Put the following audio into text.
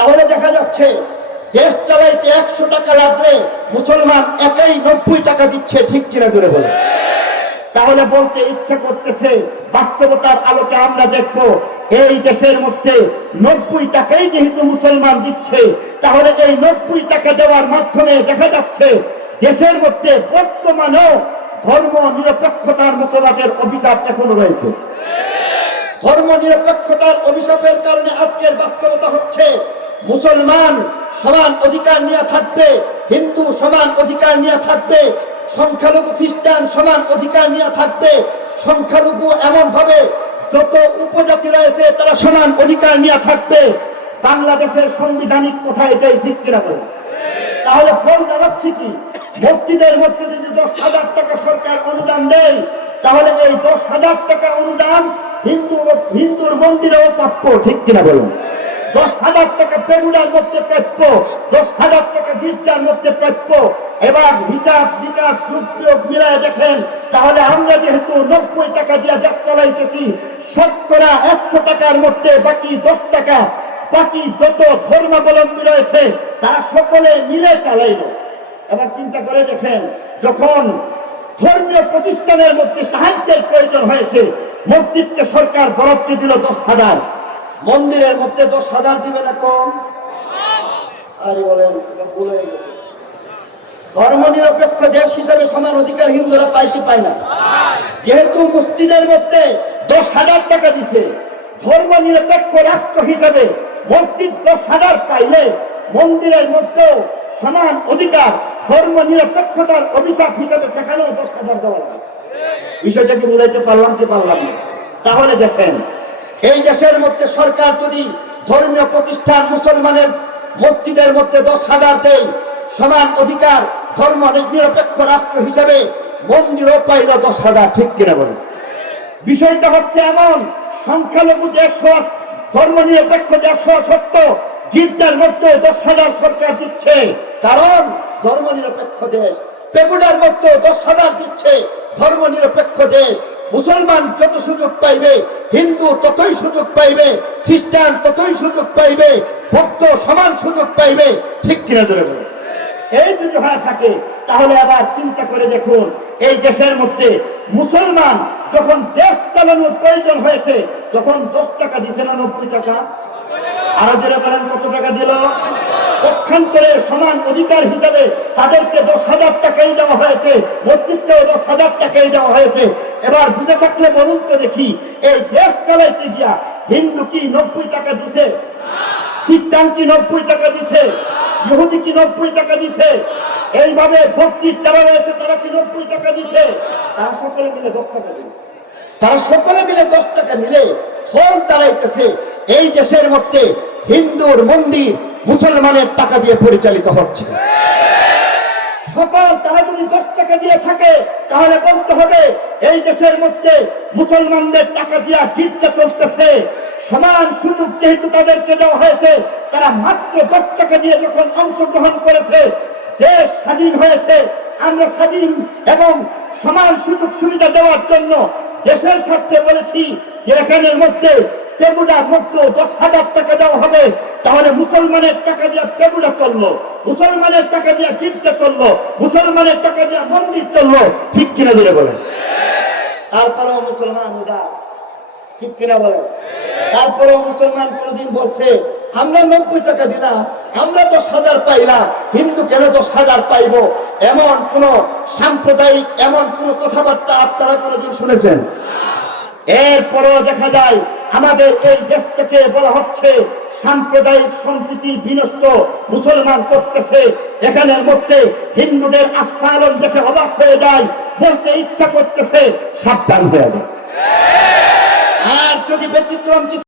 তাহলে দেখা যাচ্ছে দেশ চালাইতে একশো টাকা লাগলে মুসলমান একাই নব্বই টাকা দিচ্ছে, ঠিক কিনা জোরে বলে? তাহলে বলতে ইচ্ছে করতেছে, বাস্তবতার আলোকে আমরা দেখব, এই দেশের মধ্যে নব্বই টাকাই যেহেতু মুসলমান দিচ্ছে, তাহলে এই নব্বই টাকা দেওয়ার মাধ্যমে দেখা যাচ্ছে দেশের মধ্যে বর্তমানেও ধর্ম নিরপেক্ষতার মতবাদের অভিশাপ এখনও রয়েছে। ধর্ম নিরপেক্ষতার অভিশাপের কারণে আজকের বাস্তবতা হচ্ছে মুসলমান সমান অধিকার নিয়ে থাকবে, হিন্দু সমান অধিকার নিয়ে থাকবে, সংখ্যালঘু খ্রিস্টান সমান অধিকার নিয়ে থাকবে, সংখ্যালঘু এমন ভাবে যত উপজাতি রয়েছে তারা সমান অধিকার নিয়ে থাকবে। বাংলাদেশের সাংবিধানিক কথা এটাই ঠিক কিনা বলে? তাহলে ফল দাঁড়াচ্ছে কি? মসজিদের মধ্যে যদি দশ হাজার টাকা সরকার অনুদান দেয়, তাহলে এই দশ হাজার টাকা অনুদান হিন্দু হিন্দুর মন্দিরেও প্রাপ্য, ঠিক কিনা বলুন দশ হাজার টাকা পেগুড়ার মধ্যে প্রাপ্য, দশ হাজার টাকা গির্জার মধ্যে প্রাপ্য। এবার হিসাব বিকাশ যুগ মিলায় দেখেন, তাহলে আমরা যেহেতু নব্বই টাকা দিয়ে দেশ চালাইতেছি, শতকরা একশো টাকার মধ্যে বাকি দশ টাকা, বাকি যত ধর্মাবলম্বী রয়েছে তারা সকলে মিলে চালাইল এবার চিন্তা করে দেখেন, যখন ধর্মীয় প্রতিষ্ঠানের মধ্যে সাহায্যের প্রয়োজন হয়েছে, মসজিদকে সরকার বরাদ্দ দিল দশ হাজার। মন্দিরের মধ্যে দশ হাজার দিবে না কম? আরে বলেন ধর্ম নিরপেক্ষ দেশ হিসাবে সমান অধিকার হিন্দুরা পাইতে পায় না? যেহেতু মসজিদের মধ্যে দশ হাজার টাকা দিছে, ধর্ম নিরপেক্ষ রাষ্ট্র হিসাবে মসজিদ দশ হাজার পাইলে মন্দিরের মধ্যেও সমান অধিকার, ধর্ম নিরপেক্ষতার অভিশাপ হিসাবে সেখানেও দশ হাজার দেওয়া লাগে বিষয়টা কি বুঝাইতে পারলাম কি পারলাম তাহলে দেখেন এই দেশের মধ্যে সরকার যদি ধর্মীয় প্রতিষ্ঠান মুসলমানের মসজিদের মধ্যে দশ হাজার দেয়, সমান অধিকার, ধর্ম নিরপেক্ষ রাষ্ট্র হিসেবে মন্দিরও পাইল দশ হাজার, ঠিক কিনা বলুন? বিষয়টা হচ্ছে এমন, সংখ্যালঘু দেশ হওয়া, ধর্ম নিরপেক্ষ দেশ হওয়া সত্য গির্জার মধ্যে দশ হাজার সরকার দিচ্ছে। কারণ ধর্ম নিরপেক্ষ দেশ, পেগুডার মধ্যে দশ হাজার দিচ্ছে ধর্ম নিরপেক্ষ দেশ। মুসলমান যত সুযোগ পাইবে, হিন্দু ততই সুযোগ পাইবে, খ্রিস্টান ততই সুযোগ পাইবে, ভক্ত সমান সুযোগ পাইবে, ঠিক কিনা ধরে বলুন? এই যদি হয়ে থাকে, তাহলে আবার চিন্তা করে দেখুন, এই দেশের মধ্যে মুসলমান যখন দেশ চালানোর প্রয়োজন হয়েছে, তখন দশ টাকা দিছে না নব্বই টাকা? আরও বলেন, কত টাকা দিল? পক্ষান্তরে সমান অধিকার হিসাবে তাদেরকে দশ হাজার টাকাই দেওয়া হয়েছে, মসজিদকেও দশ হাজার টাকাই দেওয়া হয়েছে। এবার বুঝে থাকলে বলুন তো দেখি, এই দেশ চালাইতে গিয়া? হিন্দু কি নব্বই টাকা দিছে? খ্রিস্টান কি নব্বই টাকা দিছে? ইহুদি কি নব্বই টাকা দিছে? এইভাবে ভক্তি যারা রয়েছে, তারা কি নব্বই টাকা দিছে? তারা সকলে মিলে দশ টাকা দিল। তারা সকলে মিলে দশ টাকা নিলে ফল দাঁড়াইতেছে। এই দেশের মধ্যে হিন্দুর মন্দির মুসলমানের টাকা দিয়ে পরিচালিত হচ্ছে। সকল তারা যদি দশ টাকা দিয়ে থাকে, তাহলে বলতে হবে, এই দেশের মধ্যে মুসলমানদের টাকা দিয়া গির্জা চলতেছে। সমান সুযোগ যেহেতু তাদেরকে দেওয়া হয়েছে, তারা মাত্র দশ টাকা দিয়ে যখন অংশগ্রহণ করেছে, দেশ স্বাধীন হয়েছে। আমরা স্বাধীন এবং সমান সুযোগ সুবিধা দেওয়ার জন্য দেশের স্বার্থে বলেছি যে এখানের মধ্যে পেগুড়ার মধ্যে দশ হাজার টাকা দেওয়া হবে। তাহলে মুসলমানের টাকা দিয়ে পেগুড়া করল মুসলমানের টাকা দিয়ে গির্জা চলল, মুসলমানের টাকা দিয়ে মন্দির চলল, ঠিক কিনা ধরে বলেন? তারপরেও মুসলমান উদার, ঠিক কিনা বলেন? তারপরেও মুসলমান কোনদিন বলছে, আমরা নব্বই টাকা দিলাম, আমরা দশ হাজার পাইলাম, হিন্দু কেন দশ হাজার পাইব? এমন কোন সাম্প্রদায়িক, এমন কোন কথাবার্তা আপনারা কোনদিন শুনেছেন? এরপরও দেখা যায়, আমাদের এই দেশ থেকে বলা হচ্ছে সাম্প্রদায়িক সম্প্রীতি বিনষ্ট মুসলমান করতেছে, এখানের মধ্যে হিন্দুদের আস্থালন দেখে অবাক হয়ে যায়, বলতে ইচ্ছা করতেছে সাবধান হয়ে যায় আর যদি ব্যতিক্রম